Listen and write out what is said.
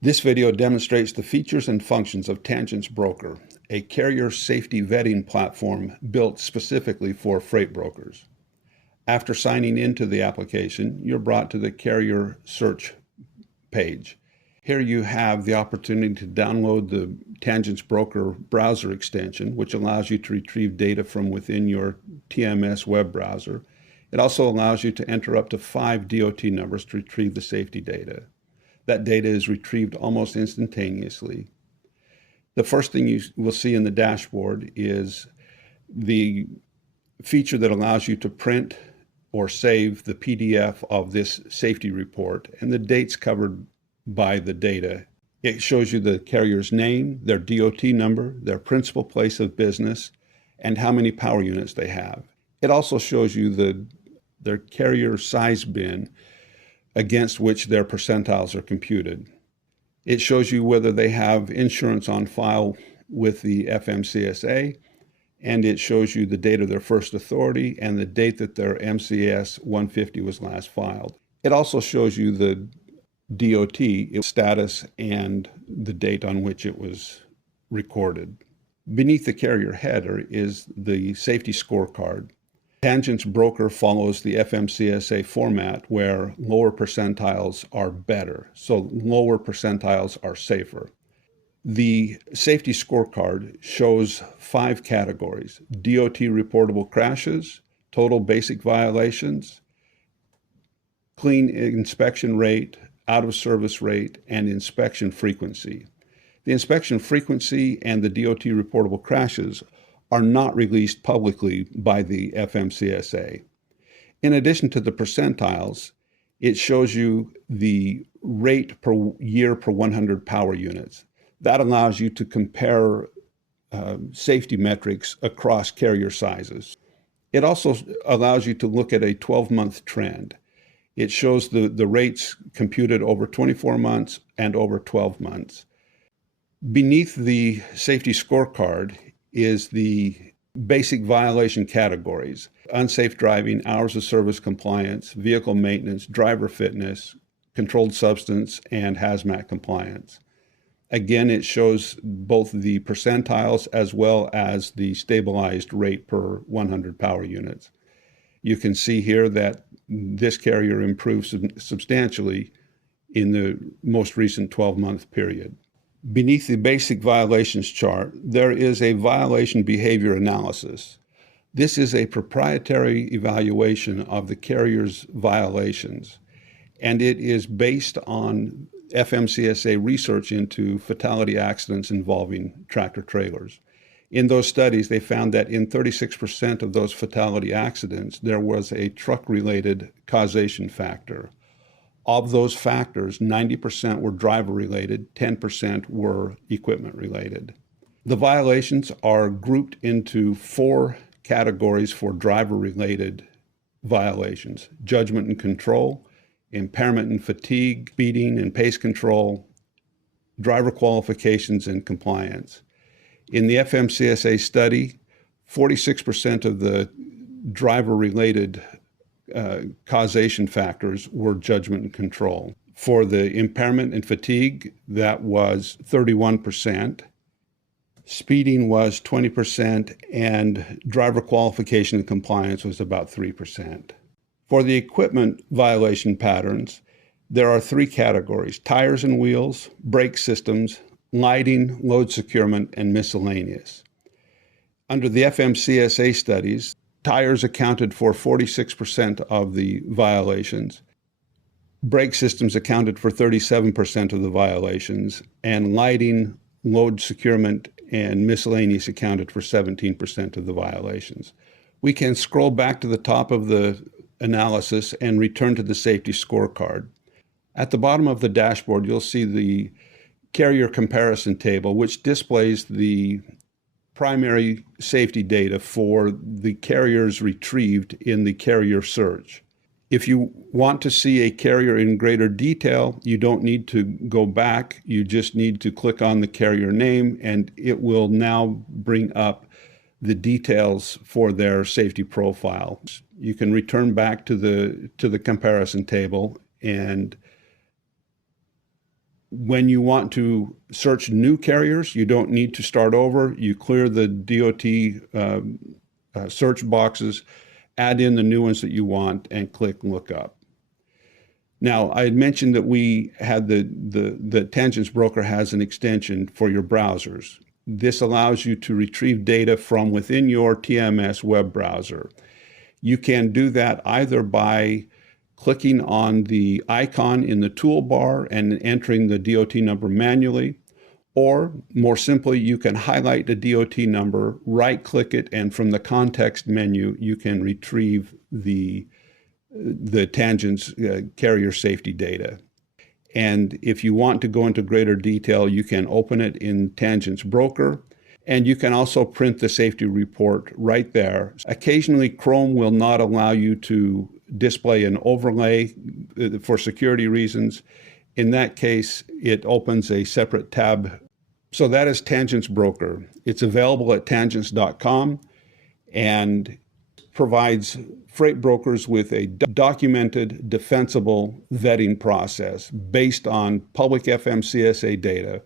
This video demonstrates the features and functions of Tanjentz Broker, a carrier safety vetting platform built specifically for freight brokers. After signing into the application, you're brought to the carrier search page. Here you have the opportunity to download the Tanjentz Broker browser extension, which allows you to retrieve data from within your TMS web browser. It also allows you to enter up to 5 DOT numbers to retrieve the safety data. That data is retrieved almost instantaneously. The first thing you will see in the dashboard is the feature that allows you to print or save the PDF of this safety report and the dates covered by the data. It shows you the carrier's name, their DOT number, their principal place of business, and how many power units they have. It also shows you their carrier size bin against which their percentiles are computed. It shows you whether they have insurance on file with the FMCSA, and it shows you the date of their first authority and the date that their MCS 150 was last filed. It also shows you the DOT its status and the date on which it was recorded. Beneath the carrier header is the safety scorecard. Tanjentz Broker follows the FMCSA format where lower percentiles are better, so lower percentiles are safer. The safety scorecard shows 5 categories: DOT reportable crashes, total basic violations, clean inspection rate, out of service rate, and inspection frequency. The inspection frequency and the DOT reportable crashes are not released publicly by the FMCSA. In addition to the percentiles, it shows you the rate per year per 100 power units. That allows you to compare safety metrics across carrier sizes. It also allows you to look at a 12-month trend. It shows the rates computed over 24 months and over 12 months. Beneath the safety scorecard is the basic violation categories: unsafe driving, hours of service compliance, vehicle maintenance, driver fitness, controlled substance, and hazmat compliance. Again, it shows both the percentiles as well as the stabilized rate per 100 power units. You can see here that this carrier improved substantially in the most recent 12-month period. Beneath the basic violations chart, there is a violation behavior analysis. This is a proprietary evaluation of the carrier's violations, and it is based on FMCSA research into fatality accidents involving tractor trailers. In those studies, they found that in 36% of those fatality accidents, there was a truck-related causation factor. Of those factors, 90% were driver-related, 10% were equipment-related. The violations are grouped into 4 categories for driver-related violations: judgment and control, impairment and fatigue, speeding and pace control, driver qualifications, and compliance. In the FMCSA study, 46% of the driver-related causation factors were judgment and control. For the impairment and fatigue, that was 31%. Speeding was 20%, and driver qualification and compliance was about 3%. For the equipment violation patterns, there are 3 categories: tires and wheels, brake systems, lighting, load securement, and miscellaneous. Under the FMCSA studies, tires accounted for 46% of the violations, brake systems accounted for 37% of the violations, and lighting, load securement, and miscellaneous accounted for 17% of the violations. We can scroll back to the top of the analysis and return to the safety scorecard. At the bottom of the dashboard, you'll see the carrier comparison table, which displays the primary safety data for the carriers retrieved in the carrier search. If you want to see a carrier in greater detail, you don't need to go back. You just need to click on the carrier name, and it will now bring up the details for their safety profile. You can return back to the comparison table and When you want to search new carriers, you don't need to start over. You clear the DOT search boxes, add in the new ones that you want, and click look up. Now, I had mentioned that we had the Tanjentz broker has an extension for your browsers. This allows you to retrieve data from within your TMS web browser. You can do that either by clicking on the icon in the toolbar and entering the DOT number manually, or more simply, you can highlight the DOT number, right-click it, and from the context menu, you can retrieve the Tanjentz carrier safety data. And if you want to go into greater detail, you can open it in Tanjentz Broker, and you can also print the safety report right there. Occasionally, Chrome will not allow you to display an overlay for security reasons. In that case, it opens a separate tab. So that is Tanjentz Broker. It's available at tanjentz.com and provides freight brokers with a documented, defensible vetting process based on public FMCSA data,